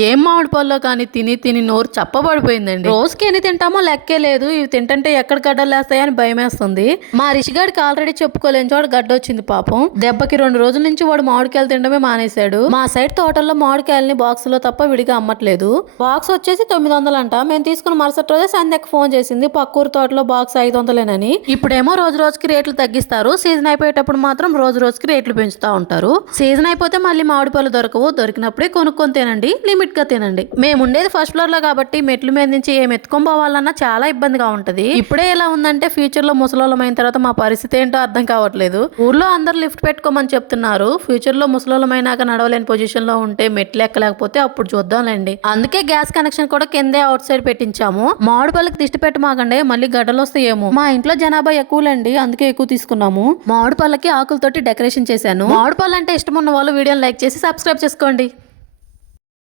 ఏం మామిడి పళ్ళో కానీ తిని తిని నోరు చప్పబడిపోయిందండి. రోజుకి ఎన్ని తింటామో లెక్కే లేదు. ఇవి తింటంటే ఎక్కడ గడ్డలేస్తాయని భయమేస్తుంది. మా రిషిగాడికి ఆల్రెడీ చెప్పుకోలేని చోట గడ్డ వచ్చింది పాపం. దెబ్బకి 2 రోజుల నుంచి వాడు మామిడికాయలు తినడమే మానేశాడు. మా సైడ్ తోటల్లో మామిడికాయలని బాక్స్ లో తప్ప విడిగా అమ్మట్లేదు. బాక్స్ వచ్చేసి 900 అంట. మేము తీసుకున్న మరుసటి రోజే సంధ్యకు ఫోన్ చేసింది పక్కూరు తోటలో బాక్స్ 500లేనని. ఇప్పుడేమో రోజు రోజుకి రేట్లు తగ్గిస్తారు. సీజన్ అయిపోయేటప్పుడు మాత్రం రోజు రోజుకి రేట్లు పెంచుతా ఉంటారు. సీజన్ అయిపోతే మళ్ళీ మామిడి పళ్ళు దొరకవు. దొరికినప్పుడే కొనుక్కొని తినండి, లిమిట్ గా తినండి. మేము ఉండేది ఫస్ట్ ఫ్లోర్ లో కాబట్టి మెట్ల మీద నుంచి ఏం ఎత్తుకొని పోవాలన్నా చాలా ఇబ్బందిగా ఉంటది. ఇప్పుడే ఎలా ఉందంటే ఫ్యూచర్ లో ముసలోళ్ళం అయిన తర్వాత మా పరిస్థితి ఏంటో అర్థం కావట్లేదు. ఊర్లో అందరు లిఫ్ట్ పెట్టుకోమని చెప్తున్నారు. ఫ్యూచర్ లో ముసలోళ్ళం అయినాక నడవలేని పొజిషన్ లో ఉంటే మెట్లు ఎక్కలేకపోతే అప్పుడు చూద్దాంలేండి. అందుకే గ్యాస్ కనెక్షన్ కూడా కిందే అవుట్ సైడ్ పెట్టించాము. మామిడి పళ్ళకి దిష్టి పెట్టమాకండి, మళ్ళీ గడ్డలు వస్తాయేమో. మా ఇంట్లో జనాభా ఎక్కువలేండి, అందుకే ఎక్కువ తీసుకున్నాము. మామిడి పళ్ళకి ఆకులతోటి డెకరేషన్ చేశాను. మామిడి పళ్ళు అంటే ఇష్టం ఉన్న వాళ్ళు వీడియోని లైక్ చేసి సబ్స్క్రైబ్ చేసుకోండి.